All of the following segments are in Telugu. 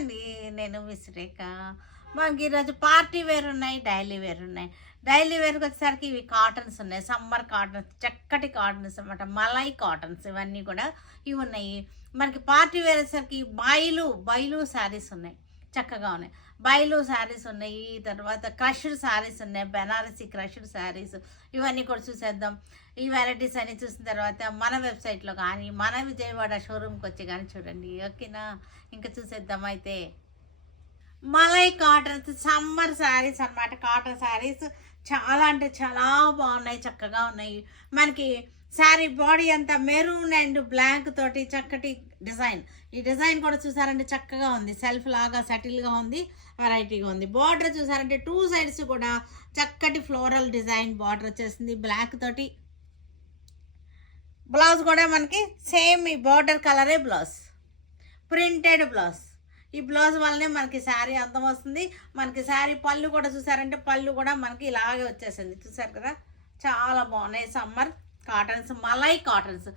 అండి నేను విసిరేక మాకు ఈరోజు పార్టీ వేర్ ఉన్నాయి డైలీ వేర్ ఉన్నాయి. డైలీ వేర్కి వచ్చేసరికి ఇవి కాటన్స్ ఉన్నాయి. సమ్మర్ కాటన్స్ చక్కటి కాటన్స్ అన్నమాట. మలై కాటన్స్ ఇవన్నీ కూడా ఇవి ఉన్నాయి. మనకి పార్టీ వేర్ వచ్చేసరికి బయలు బయలు శారీస్ ఉన్నాయి. చక్కగా ఉన్నాయి. బయలు శారీస్ ఉన్నాయి తర్వాత క్రష్డ్ శారీస్ ఉన్నాయి బెనారసి క్రష్డ్ శారీస్ ఇవన్నీ కూడా చూసేద్దాం. ఈ వెరైటీస్ అన్ని చూసిన తర్వాత మన వెబ్సైట్లో కానీ మన విజయవాడ షోరూమ్కి వచ్చి కానీ చూడండి. ఓకేనా? ఇంకా చూసేద్దాం అయితే. మలై కాటన్ సమ్మర్ శారీస్ అన్నమాట. కాటన్ శారీస్ చాలా అంటే చాలా బాగున్నాయి చక్కగా ఉన్నాయి. మనకి శారీ బాడీ అంతా మెరూన్ అండ్ బ్లాక్ తోటి చక్కటి డిజైన్. ఈ డిజైన్ కూడా చూసారంటే చక్కగా ఉంది. సెల్ఫ్ లాగా సెటిల్గా ఉంది. వెరైటీగా ఉంది. బార్డర్ చూసారంటే టూ సైడ్స్ కూడా చక్కటి ఫ్లోరల్ డిజైన్ బార్డర్ వచ్చేసింది. బ్లాక్ తోటి. బ్లౌజ్ కూడా మనకి సేమ్ ఈ బార్డర్ కలరే బ్లౌజ్ ప్రింటెడ్ బ్లౌజ్ ఈ బ్లౌజ్ వల్లనే మనకి శారీ అందం వస్తుంది. మనకి శారీ పళ్ళు కూడా చూసారంటే పళ్ళు కూడా మనకి ఇలాగే వచ్చేసింది. చూసారు కదా? చాలా బాగున్నాయి. సమ్మర్ కాటన్స్ మలై కాటన్స్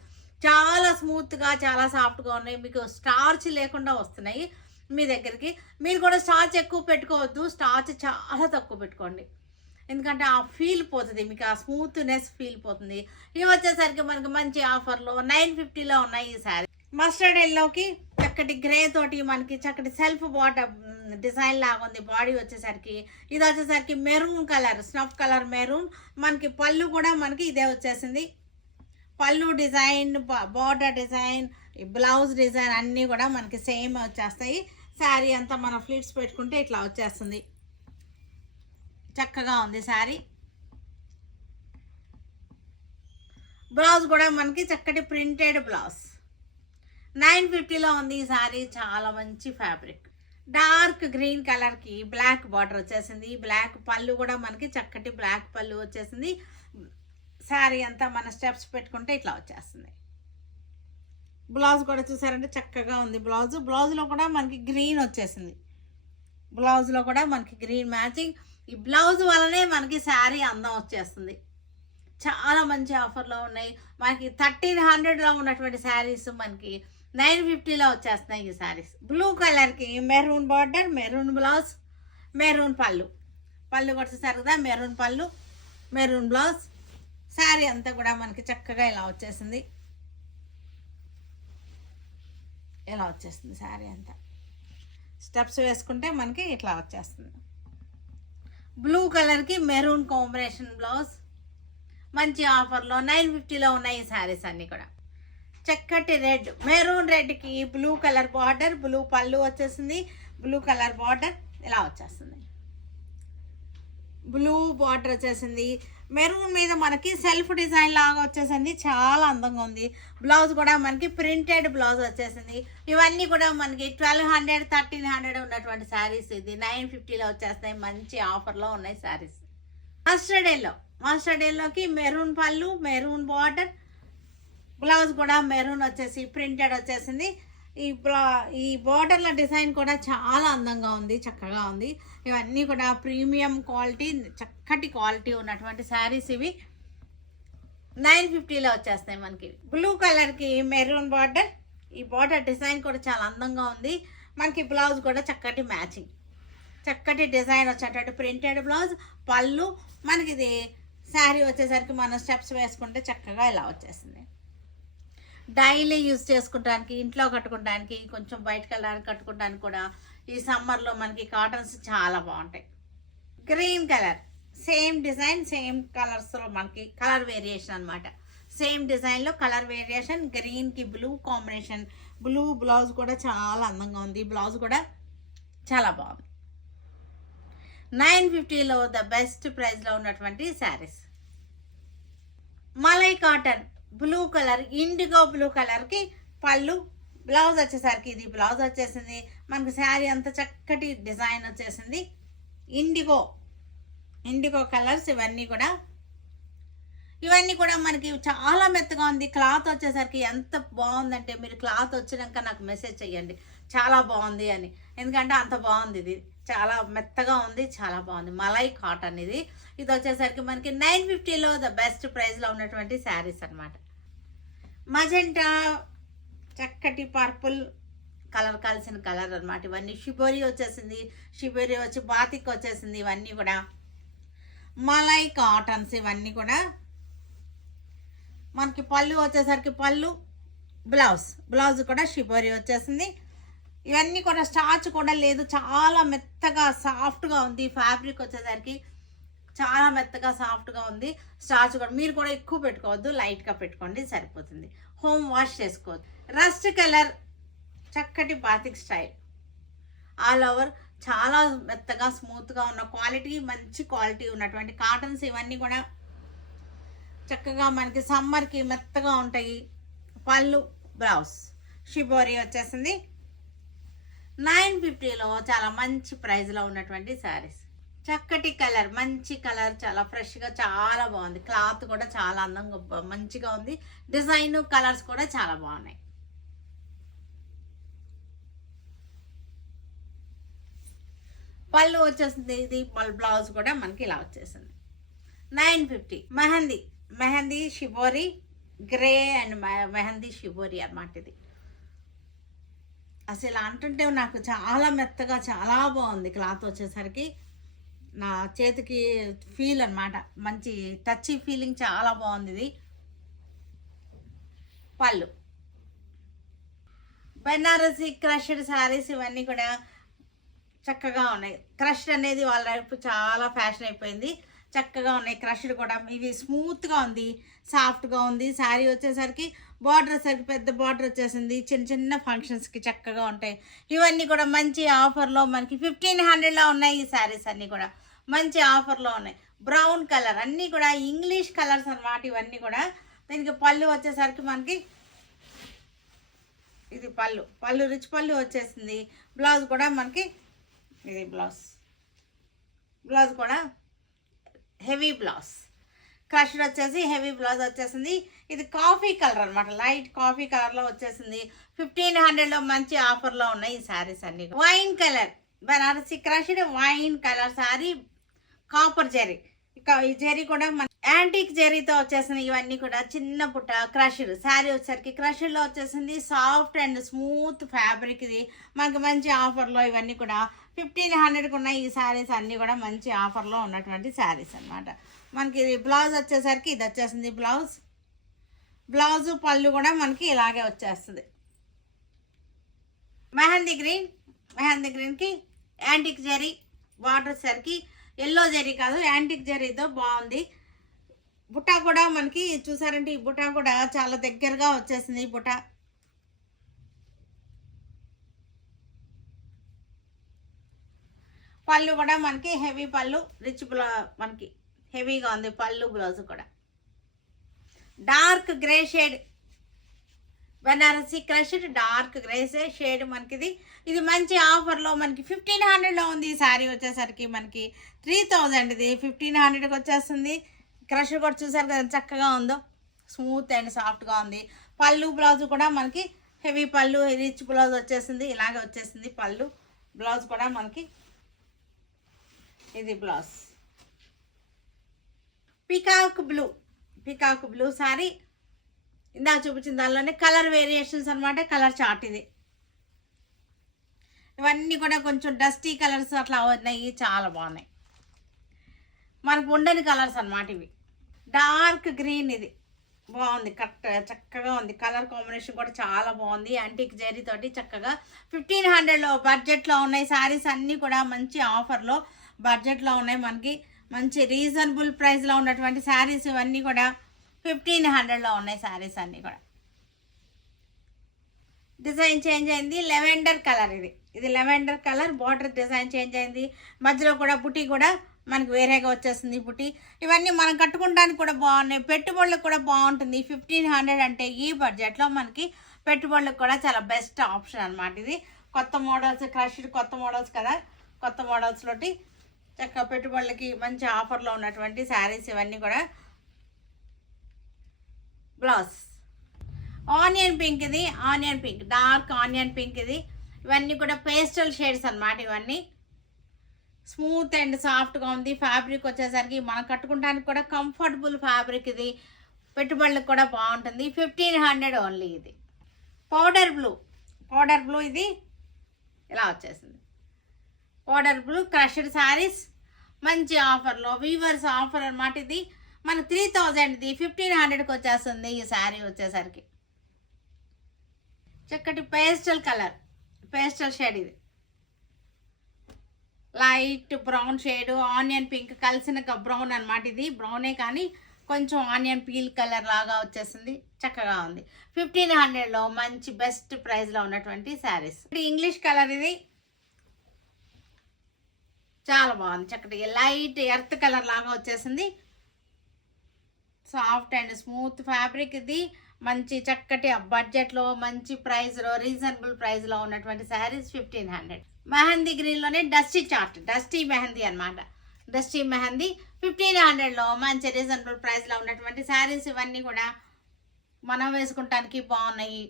చాలా స్మూత్గా చాలా సాఫ్ట్గా ఉన్నాయి. మీకు స్టార్చ్ లేకుండా వస్తున్నాయి. మీ దగ్గరికి. మీరు కూడా స్టార్చ్ ఎక్కువ పెట్టుకోవద్దు. స్టార్చ్ చాలా తక్కువ పెట్టుకోండి. ఎందుకంటే ఆ ఫీల్ పోతుంది. మీకు ఆ స్మూత్నెస్ ఫీల్ పోతుంది. ఇవి వచ్చేసరికి మనకి మంచి ఆఫర్లో నైన్ ఫిఫ్టీలో ఉన్నాయి ఈ శారీ. మస్టర్డ్ ఎల్లోకి చక్కటి గ్రే తోటి మనకి చక్కటి సెల్ఫ్ బాట డిజైన్ లాగా ఉంది. బాడీ వచ్చేసరికి ఇది వచ్చేసరికి maroon colour snuff colour maroon మనకి పళ్ళు కూడా మనకి ఇదే వచ్చేసింది. పళ్ళు డిజైన్ బార్డర్ డిజైన్ ఈ బ్లౌజ్ డిజైన్ అన్నీ కూడా మనకి సేమ్ వచ్చేస్తాయి. శారీ అంతా మనం ఫ్లీట్స్ పెట్టుకుంటే ఇట్లా వచ్చేస్తుంది. చక్కగా ఉంది శారీ. బ్లౌజ్ కూడా మనకి చక్కటి ప్రింటెడ్ బ్లౌజ్. నైన్ ఫిఫ్టీలో ఉంది ఈ శారీ. చాలా మంచి ఫ్యాబ్రిక్. డార్క్ గ్రీన్ కలర్కి బ్లాక్ బార్డర్ వచ్చేసింది. బ్లాక్ పళ్ళు కూడా మనకి చక్కటి బ్లాక్ పళ్ళు వచ్చేసింది. శారీ అంతా మన స్టెప్స్ పెట్టుకుంటే ఇట్లా వచ్చేస్తుంది. బ్లౌజ్ కూడా చూసారంటే చక్కగా ఉంది బ్లౌజ్. బ్లౌజ్లో కూడా మనకి గ్రీన్ వచ్చేసింది. బ్లౌజ్లో కూడా మనకి గ్రీన్ మ్యాచింగ్. ఈ బ్లౌజ్ వల్లనే మనకి శారీ అందం వచ్చేస్తుంది. చాలా మంచి ఆఫర్లో ఉన్నాయి. మనకి థర్టీన్ హండ్రెడ్లో ఉన్నటువంటి శారీస్ మనకి నైన్ ఫిఫ్టీలో వచ్చేస్తున్నాయి ఈ శారీస్. బ్లూ కలర్కి maroon border maroon blouse maroon పళ్ళు. పళ్ళు కూడా కదా మెరూన్ పళ్ళు మెరూన్ బ్లౌజ్. శారీ అంతా కూడా మనకి చక్కగా ఇలా వచ్చేసింది. ఇలా వచ్చేస్తుంది శారీ అంతా. స్టెప్స్ వేసుకుంటే మనకి ఇట్లా వచ్చేస్తుంది. బ్లూ కలర్కి మెరూన్ కాంబినేషన్ బ్లౌజ్ మంచి ఆఫర్లో నైన్ ఫిఫ్టీలో ఉన్నాయి ఈ శారీస్ అన్నీ కూడా. చక్కటి రెడ్ మెరూన్ రెడ్కి బ్లూ కలర్ బార్డర్ బ్లూ పళ్ళు వచ్చేసింది. బ్లూ కలర్ బార్డర్ ఇలా వచ్చేస్తుంది. బ్లూ బార్డర్ వచ్చేసింది. మెరూన్ మీద మనకి సెల్ఫ్ డిజైన్ లాగా వచ్చేసింది. చాలా అందంగా ఉంది. బ్లౌజ్ కూడా మనకి ప్రింటెడ్ బ్లౌజ్ వచ్చేసింది. ఇవన్నీ కూడా మనకి ట్వెల్వ్ హండ్రెడ్ థర్టీన్ హండ్రెడ్ ఉన్నటువంటి శారీస్ ఇది. నైన్ ఫిఫ్టీలో వచ్చేస్తాయి. మంచి ఆఫర్లో ఉన్నాయి శారీస్. Mustard yellow. మస్టర్డ్ ఎల్లోకి మెరూన్ పళ్ళు మెరూన్ బార్డర్. బ్లౌజ్ కూడా మెరూన్ వచ్చేసి ప్రింటెడ్ వచ్చేసింది. ఈ బ్లా ఈ బార్డర్ల డిజైన్ కూడా చాలా అందంగా ఉంది చక్కగా ఉంది. ఇవన్నీ కూడా ప్రీమియం క్వాలిటీ చక్కటి క్వాలిటీ ఉన్నటువంటి శారీస్ ఇవి. నైన్ ఫిఫ్టీలో వచ్చేస్తాయి మనకి. బ్లూ కలర్కి మెరూన్ బార్డర్ ఈ బార్డర్ డిజైన్ కూడా చాలా అందంగా ఉంది. మనకి బ్లౌజ్ కూడా చక్కటి మ్యాచింగ్ చక్కటి డిజైన్ వచ్చేటట్టు ప్రింటెడ్ బ్లౌజ్ పళ్ళు. మనకి ఇది శారీ వచ్చేసరికి మనం స్టెప్స్ వేసుకుంటే చక్కగా ఇలా వచ్చేసింది డైలీ యూజ్ చేసుకోవడానికి ఇంట్లో కట్టుకోవడానికి కొంచెం బయటకు వెళ్ళడానికి కట్టుకోవడానికి కూడా ఈ సమ్మర్లో మనకి కాటన్స్ చాలా బాగుంటాయి. Green colour same design same కలర్స్లో మనకి కలర్ వేరియేషన్ అనమాట సేమ్ డిజైన్లో కలర్ వేరియేషన్ గ్రీన్కి బ్లూ కాంబినేషన్ బ్లూ బ్లౌజ్ కూడా చాలా అందంగా ఉంది. బ్లౌజ్ కూడా చాలా బాగుంది. నైన్ ఫిఫ్టీలో ద బెస్ట్ ప్రైస్లో ఉన్నటువంటి saris malai cotton blue colour indigo blue కలర్కి పళ్ళు బ్లౌజ్ వచ్చేసరికి ఇది బ్లౌజ్ వచ్చేసింది. మనకి శారీ అంత చక్కటి డిజైన్ వచ్చేసింది. ఇండిగో ఇండిగో కలర్స్ ఇవన్నీ కూడా. ఇవన్నీ కూడా మనకి చాలా మెత్తగా ఉంది. క్లాత్ వచ్చేసరికి ఎంత బాగుందంటే మీరు క్లాత్ వచ్చినాక నాకు మెసేజ్ చేయండి చాలా బాగుంది అని. ఎందుకంటే అంత బాగుంది ఇది. చాలా మెత్తగా ఉంది చాలా బాగుంది. మలై కాటన్ ఇది. ఇది వచ్చేసరికి మనకి నైన్ ఫిఫ్టీలో ద బెస్ట్ ప్రైస్లో ఉన్నటువంటి శారీస్ అనమాట మజెంటా చక్కటి పర్పుల్ కలర్ కలిసిన కలర్ అనమాట ఇవన్నీ షిబోరి వచ్చేసింది. షిబోరి వచ్చి బాతిక్ వచ్చేసింది. ఇవన్నీ కూడా మలై కాటన్స్ ఇవన్నీ కూడా మనకి పళ్ళు వచ్చేసరికి పళ్ళు బ్లౌజ్ బ్లౌజ్ కూడా షిబోరి వచ్చేసింది. ఇవన్నీ కూడా స్టార్చ్ కూడా లేదు. చాలా మెత్తగా సాఫ్ట్గా ఉంది. ఫ్యాబ్రిక్ వచ్చేసరికి చాలా మెత్తగా సాఫ్ట్గా ఉంది. స్టార్చ్ కూడా మీరు కూడా ఎక్కువ పెట్టుకోవద్దు. లైట్గా పెట్టుకోండి. సరిపోతుంది. హోమ్ వాష్ చేసుకోవద్దు. రస్ట్ కలర్ చక్కటి బాతిక్ స్టైల్. ఆల్ ఓవర్ చాలా మెత్తగా స్మూత్గా ఉన్న క్వాలిటీ మంచి క్వాలిటీ ఉన్నటువంటి కాటన్స్ ఇవన్నీ కూడా చక్కగా మనకి సమ్మర్కి మెత్తగా ఉంటాయి. పళ్ళు బ్లౌజ్ షిబోరి వచ్చేసింది. నైన్ ఫిఫ్టీలో చాలా మంచి ప్రైస్లో ఉన్నటువంటి శారీస్ చక్కటి కలర్ మంచి కలర్ చాలా ఫ్రెష్గా చాలా బాగుంది. క్లాత్ కూడా చాలా అందంగా మంచిగా ఉంది. డిజైన్ కలర్స్ కూడా చాలా బాగున్నాయి. పళ్ళు వచ్చేసింది ఇది మళ్ళీ బ్లౌజ్ కూడా మనకి ఇలా వచ్చేసింది. Nine fifty mehndi. Mehndi shibori grey and mehndi shibori అన్నమాట ఇది. అసలు ఇలా అంటుంటే నాకు చాలా మెత్తగా చాలా బాగుంది క్లాత్ వచ్చేసరికి. నా చేతికి ఫీల్ అనమాట మంచి టచ్ ఫీలింగ్ చాలా బాగుంది ఇది. పళ్ళు. బెనారసి క్రష్డ్ శారీస్ ఇవన్నీ కూడా చక్కగా ఉన్నాయి. క్రష్డ్ అనేది వాళ్ళ వైపు చాలా ఫ్యాషన్ అయిపోయింది. చక్కగా ఉన్నాయి. క్రష్డ్ కూడా. ఇవి స్మూత్గా ఉంది. సాఫ్ట్గా ఉంది. శారీ వచ్చేసరికి బార్డర్ సరికి పెద్ద బార్డర్ వచ్చేసింది. చిన్న చిన్న ఫంక్షన్స్కి చక్కగా ఉంటాయి. ఇవన్నీ కూడా మంచి ఆఫర్లో మనకి ఫిఫ్టీన్ హండ్రెడ్లో ఉన్నాయి ఈ శారీస్ అన్నీ కూడా. మంచి ఆఫర్లో ఉన్నాయి. బ్రౌన్ కలర్ అన్నీ కూడా ఇంగ్లీష్ కలర్స్ అన్నమాట ఇవన్నీ కూడా. దీనికి పళ్ళు వచ్చేసరికి మనకి ఇది పళ్ళు. పళ్ళు రిచ్ పళ్ళు వచ్చేసింది. బ్లౌజ్ కూడా మనకి ఇది బ్లౌజ్. బ్లౌజ్ కూడా హెవీ బ్లౌజ్. క్రష్డ్ వచ్చేసి హెవీ బ్లౌజ్ వచ్చేసింది. ఇది కాఫీ కలర్ అనమాట లైట్ కాఫీ కలర్లో వచ్చేసింది. ఫిఫ్టీన్ హండ్రెడ్లో మంచి ఆఫర్లో ఉన్నాయి ఈ శారీస్ అన్ని. Wine colour Banarasi crushed wine colour sari copper zari ఇక ఈ జెరీ కూడా మన యాంటీక్ జెరీతో వచ్చేసింది ఇవన్నీ కూడా చిన్న పుట్ట క్రష్డ్. శారీ వచ్చేసరికి క్రష్డ్లో వచ్చేసింది. సాఫ్ట్ అండ్ స్మూత్ ఫ్యాబ్రిక్ ఇది. మనకు మంచి ఆఫర్లో ఇవన్నీ కూడా ఫిఫ్టీన్ హండ్రెడ్కి ఉన్నాయి ఈ శారీస్ అన్నీ కూడా మంచి ఆఫర్లో ఉన్నటువంటి శారీస్ అన్నమాట. మనకి ఇది బ్లౌజ్ వచ్చేసరికి ఇది వచ్చేసింది బ్లౌజ్. బ్లౌజ్ పళ్ళు కూడా మనకి ఇలాగే వచ్చేస్తుంది. మెహందీ గ్రీన్ మెహందీ గ్రీన్కి యాంటిక్ జరీ బార్డర్ సరికి ఎల్లో జరీ కాదు యాంటిక్ జరీతో బాగుంది. బుట్ట కూడా మనకి చూసారంటే ఈ బుట్ట కూడా చాలా దగ్గరగా వచ్చేసింది ఈ బుట్ట పళ్ళు కూడా మనకి హెవీ పళ్ళు రిచ్ బ్లౌ మనకి హెవీగా ఉంది పళ్ళు బ్లౌజ్ కూడా. Dark grey shade Banarasi crushed dark గ్రేసే shade మనకి ఇది ఇది మంచి ఆఫర్లో మనకి ఫిఫ్టీన్ హండ్రెడ్లో ఉంది. ఈ శారీ వచ్చేసరికి మనకి త్రీ థౌజండ్ ఇది. ఫిఫ్టీన్ హండ్రెడ్కి వచ్చేస్తుంది. క్రష్ కూడా చూసారు కదా చక్కగా ఉందో. స్మూత్ అండ్ సాఫ్ట్గా ఉంది. పళ్ళు బ్లౌజ్ కూడా మనకి హెవీ పళ్ళు రిచ్ బ్లౌజ్ వచ్చేసింది. ఇలాగే వచ్చేసింది పళ్ళు బ్లౌజ్ కూడా మనకి ఇది blouse. Peacock blue peacock blue sari. ఇందాక చూపించిన దానిలోనే కలర్ వేరియేషన్స్ అన్నమాట కలర్ చార్ట్ ఇది. ఇవన్నీ కూడా కొంచెం డస్టీ కలర్స్ అట్లా ఉన్నాయి చాలా బాగున్నాయి. మనకు ఉండని కలర్స్ అన్నమాట ఇవి. డార్క్ గ్రీన్ ఇది. బాగుంది కరెక్ట్ చక్కగా ఉంది. కలర్ కాంబినేషన్ కూడా చాలా బాగుంది. యాంటిక్ జరీ తోటి చక్కగా ఫిఫ్టీన్ హండ్రెడ్లో బడ్జెట్లో ఉన్నాయి శారీస్ అన్నీ కూడా మంచి ఆఫర్లో. బడ్జెట్లో ఉన్నాయి. మనకి మంచి రీజనబుల్ ప్రైస్లో ఉన్నటువంటి శారీస్ ఇవన్నీ కూడా ఫిఫ్టీన్ హండ్రెడ్లో ఉన్నాయి శారీస్ అన్నీ కూడా. డిజైన్ చేంజ్ అయింది. లెవెండర్ కలర్ ఇది. ఇది lavender colour. Border design change అయింది. మధ్యలో కూడా బుటీ కూడా మనకి వేరేగా వచ్చేస్తుంది బుటీ. ఇవన్నీ మనం కట్టుకోవడానికి కూడా బాగున్నాయి. పెట్టుబడులకు కూడా బాగుంటుంది. ఫిఫ్టీన్ హండ్రెడ్ అంటే ఈ బడ్జెట్లో మనకి పెట్టుబడులకు కూడా చాలా బెస్ట్ ఆప్షన్ అనమాట ఇది. కొత్త మోడల్స్ క్రష్డ్ కొత్త మోడల్స్ కదా. కొత్త మోడల్స్లోటి చక్కగా పెట్టుబడులకి మంచి ఆఫర్లో ఉన్నటువంటి శారీస్ ఇవన్నీ కూడా. బ్లౌజ్ ఆనియన్ పింక్ ఇది onion pink dark onion pink ఇది. ఇవన్నీ కూడా పేస్టల్ షేడ్స్ అన్నమాట ఇవన్నీ. స్మూత్ అండ్ సాఫ్ట్గా ఉంది. ఫ్యాబ్రిక్ వచ్చేసరికి మనం కట్టుకుంటానికి కూడా కంఫర్టబుల్ ఫ్యాబ్రిక్ ఇది. పెట్టుబడులకు కూడా బాగుంటుంది. ఫిఫ్టీన్ హండ్రెడ్ ఓన్లీ ఇది. పౌడర్ బ్లూ పౌడర్ బ్లూ ఇది. ఇలా వచ్చేసింది. ఓడర్ బ్లూ క్రష్డ్ శారీస్ మంచి ఆఫర్లో వీవర్స్ ఆఫర్ అనమాట ఇది. మన త్రీ థౌజండ్ది ఫిఫ్టీన్ హండ్రెడ్కి వచ్చేస్తుంది ఈ శారీ వచ్చేసరికి. చక్కటి పేస్టల్ కలర్ పేస్టల్ షేడ్ ఇది. Light brown shade onion pink కలిసిన బ్రౌన్ అనమాట ఇది. బ్రౌనే కానీ కొంచెం ఆనియన్ పీల్ కలర్ లాగా వచ్చేసింది. చక్కగా ఉంది. ఫిఫ్టీన్ హండ్రెడ్లో మంచి బెస్ట్ ప్రైస్లో ఉన్నటువంటి శారీస్. ఇంగ్లీష్ కలర్ ఇది. చాలా బాగుంది. చక్కటి లైట్ ఎర్త్ కలర్ లాగా వచ్చేసింది. సాఫ్ట్ అండ్ స్మూత్ ఫ్యాబ్రిక్ ఇది. మంచి చక్కటి బడ్జెట్లో మంచి ప్రైస్లో రీజనబుల్ ప్రైస్లో ఉన్నటువంటి శారీస్ ఫిఫ్టీన్ హండ్రెడ్. మెహందీ గ్రీన్లోనే డస్టీ చార్ట్ డస్టీ మెహందీ అన్నమాట. డస్టీ మెహందీ ఫిఫ్టీన్ హండ్రెడ్లో మంచి రీజనబుల్ ప్రైస్లో ఉన్నటువంటి శారీస్ ఇవన్నీ కూడా మనం వేసుకుంటానికి బాగున్నాయి.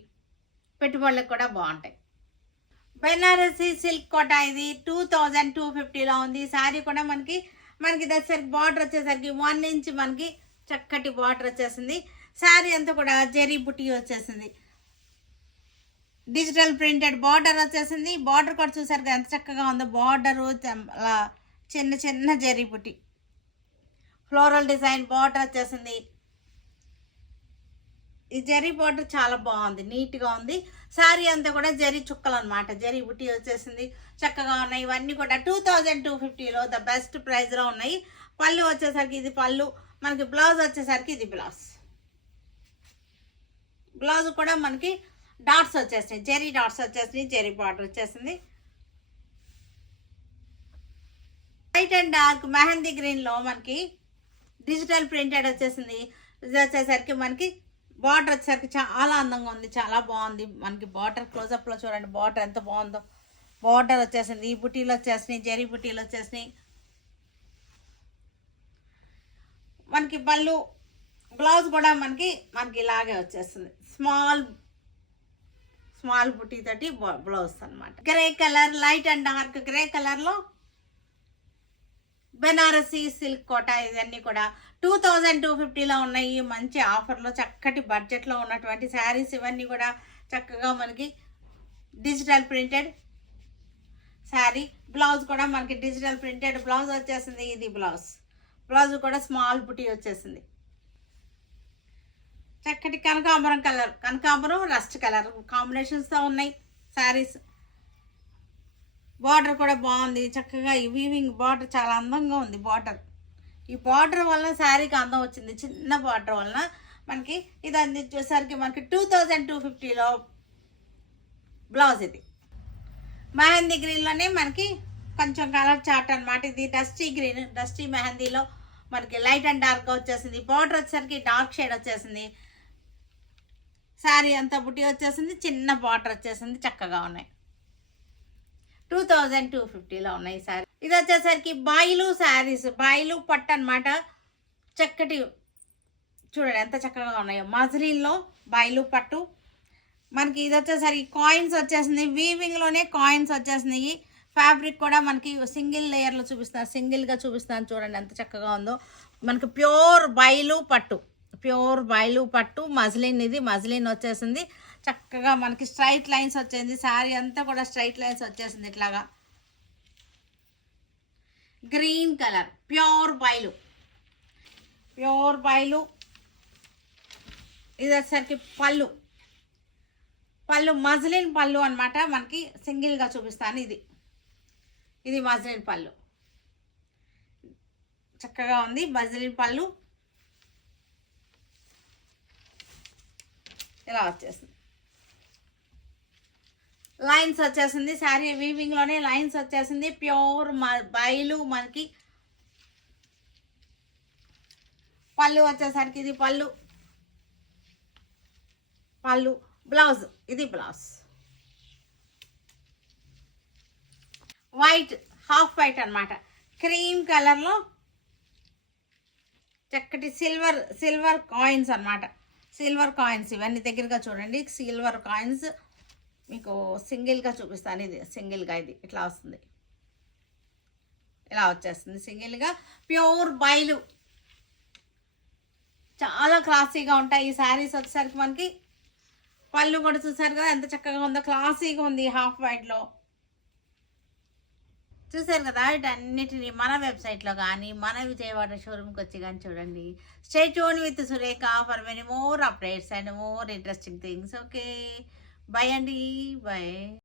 పెట్టుబడులకు కూడా బాగుంటాయి. బెనారసి సిల్క్ కోట ఇది టూ థౌజండ్ టూ ఫిఫ్టీలో ఉంది. శారీ కూడా మనకి మనకి వచ్చేసరికి బార్డర్ వచ్చేసరికి వన్ ఇంచ్ మనకి చక్కటి బార్డర్ వచ్చేసింది. శారీ అంతా కూడా జెరీ బుట్టి వచ్చేసింది. డిజిటల్ ప్రింటెడ్ బార్డర్ వచ్చేసింది. బార్డర్ కూడా చూసారు ఎంత చక్కగా ఉందో బార్డర్ అలా చిన్న చిన్న జెరీ బుట్టి. ఫ్లోరల్ డిజైన్ బార్డర్ వచ్చేసింది. ఈ జరీ బార్డర్ చాలా బాగుంది నీట్గా ఉంది. శారీ అంతా కూడా జరీ చుక్కలు అనమాట జరీ బుట్టి వచ్చేసింది చక్కగా ఉన్నాయి. ఇవన్నీ కూడా టూ థౌజండ్ టూ ఫిఫ్టీలో ద బెస్ట్ ప్రైస్లో ఉన్నాయి. పళ్ళు వచ్చేసరికి ఇది పళ్ళు మనకి బ్లౌజ్ వచ్చేసరికి ఇది బ్లౌజ్. బ్లౌజ్ కూడా మనకి డాట్స్ వచ్చేసినాయి జెరీ డాట్స్ వచ్చేసినాయి జెరీ బార్డర్ వచ్చేసింది. వైట్ అండ్ డార్క్ మెహందీ గ్రీన్లో మనకి డిజిటల్ ప్రింటెడ్ వచ్చేసింది. ఇది వచ్చేసరికి మనకి బార్డర్ వచ్చేసరికి చాలా అందంగా ఉంది చాలా బాగుంది. మనకి బార్డర్ క్లోజప్లో చూడండి బార్డర్ ఎంత బాగుందో. బార్డర్ వచ్చేసింది ఈ బుటీలు వచ్చేసినాయి జరీ బుటీలు వచ్చేసినాయి. మనకి బళ్ళు బ్లౌజ్ కూడా మనకి మనకి ఇలాగే వచ్చేస్తుంది. స్మాల్ స్మాల్ బుటీ తోటి బ్లౌజ్ అన్నమాట. Grey colour light and dark grey కలర్లో బెనారసీ సిల్క్ కోట ఇవన్నీ కూడా టూ థౌజండ్ టూ ఫిఫ్టీలో ఉన్నాయి. మంచి ఆఫర్లో చక్కటి బడ్జెట్లో ఉన్నటువంటి శారీస్ ఇవన్నీ కూడా చక్కగా మనకి డిజిటల్ ప్రింటెడ్ శారీ. బ్లౌజ్ కూడా మనకి డిజిటల్ ప్రింటెడ్ బ్లౌజ్ వచ్చేసింది. ఇది బ్లౌజ్. బ్లౌజ్ కూడా స్మాల్ బుటీ వచ్చేసింది. చక్కటి కనకాంబరం కలర్ కనకాంబరం రస్ట్ కలర్ కాంబినేషన్స్తో ఉన్నాయి శారీస్. బార్డర్ కూడా బాగుంది. చక్కగా ఈ వీవింగ్ బార్డర్ చాలా అందంగా ఉంది బార్డర్ ఈ బార్డర్ వలన శారీకి అందం వచ్చింది. చిన్న బార్డర్ వలన మనకి ఇది అందించేసరికి మనకి టూ థౌజండ్ టూ ఫిఫ్టీలో బ్లౌజ్ ఇది. మెహందీ గ్రీన్లోనే మనకి కొంచెం కలర్ చార్ట్ అనమాట ఇది. డస్టీ గ్రీన్ డస్టీ మెహందీలో మనకి లైట్ అండ్ డార్క్గా వచ్చేసింది. బార్డర్ వచ్చేసరికి డార్క్ షేడ్ వచ్చేసింది. శారీ అంతా బుట్టి వచ్చేసింది. చిన్న బార్డర్ వచ్చేసింది. చక్కగా ఉన్నాయి. టూ థౌజండ్ టూ ఫిఫ్టీలో ఉన్నాయి సారీ. ఇది వచ్చేసరికి బాయిలు శారీస్ బాయిలు పట్టు అనమాట చక్కటి చూడండి ఎంత చక్కగా ఉన్నాయో. మజ్లీన్లో బాయిలు పట్టు. మనకి ఇది వచ్చేసరికి కాయిన్స్ వచ్చేసింది. వీవింగ్లోనే కాయిన్స్ వచ్చేసినాయి. ఫ్యాబ్రిక్ కూడా మనకి సింగిల్ లేయర్లో చూపిస్తాను సింగిల్గా చూపిస్తాను చూడండి ఎంత చక్కగా ఉందో. మనకి ప్యూర్ బయలు పట్టు. ప్యూర్ బయలు పట్టు. మజ్లిన్ ఇది మజ్లిన్ వచ్చేసింది. చక్కగా మనకి స్ట్రైట్ లైన్స్ వచ్చేసింది శారీ అంతా కూడా స్ట్రైట్ లైన్స్ వచ్చేసింది ఇట్లాగా. గ్రీన్ కలర్ ప్యూర్ బయలు ప్యూర్ బయలు ఇది వచ్చేసరికి పళ్ళు. పళ్ళు మజ్లిన్ పళ్ళు అనమాట మనకి సింగిల్గా చూపిస్తాను ఇది. ఇది మజ్లిన్ పళ్ళు. చక్కగా ఉంది. మజ్లిన్ పళ్ళు. ఇలా వచ్చేసింది. లైన్స్ వచ్చేసింది. శారీ వీవింగ్లోనే లైన్స్ వచ్చేసింది. ప్యూర్ బయలు మనకి. పళ్ళు వచ్చేసరికి ఇది పళ్ళు. పళ్ళు. బ్లౌజ్. ఇది బ్లౌజ్. వైట్ హాఫ్ వైట్ అనమాట క్రీమ్ కలర్లో చక్కటి సిల్వర్ సిల్వర్ కాయిన్స్ అన్నమాట. సిల్వర్ కాయిన్స్ ఇవన్నీ దగ్గరగా చూడండి. Silver coins. మీకు సింగిల్గా చూపిస్తాను. ఇది సింగిల్గా ఇది. ఇట్లా వస్తుంది. ఇలా వచ్చేస్తుంది. సింగిల్గా ప్యూర్ బయలు చాలా క్లాసీగా ఉంటాయి. ఈ శారీస్ వచ్చేసరికి మనకి పళ్ళు కూడా చూసారు కదా ఎంత చక్కగా ఉందో. క్లాసీగా ఉంది హాఫ్ వైట్లో చూసారు కదా వీటన్నిటిని మన వెబ్సైట్లో కానీ మన విజయవాడ షోరూమ్కి వచ్చి కానీ చూడండి. Stay tune with Surekha for many more updates and more interesting things okay Bye, Andy. Bye.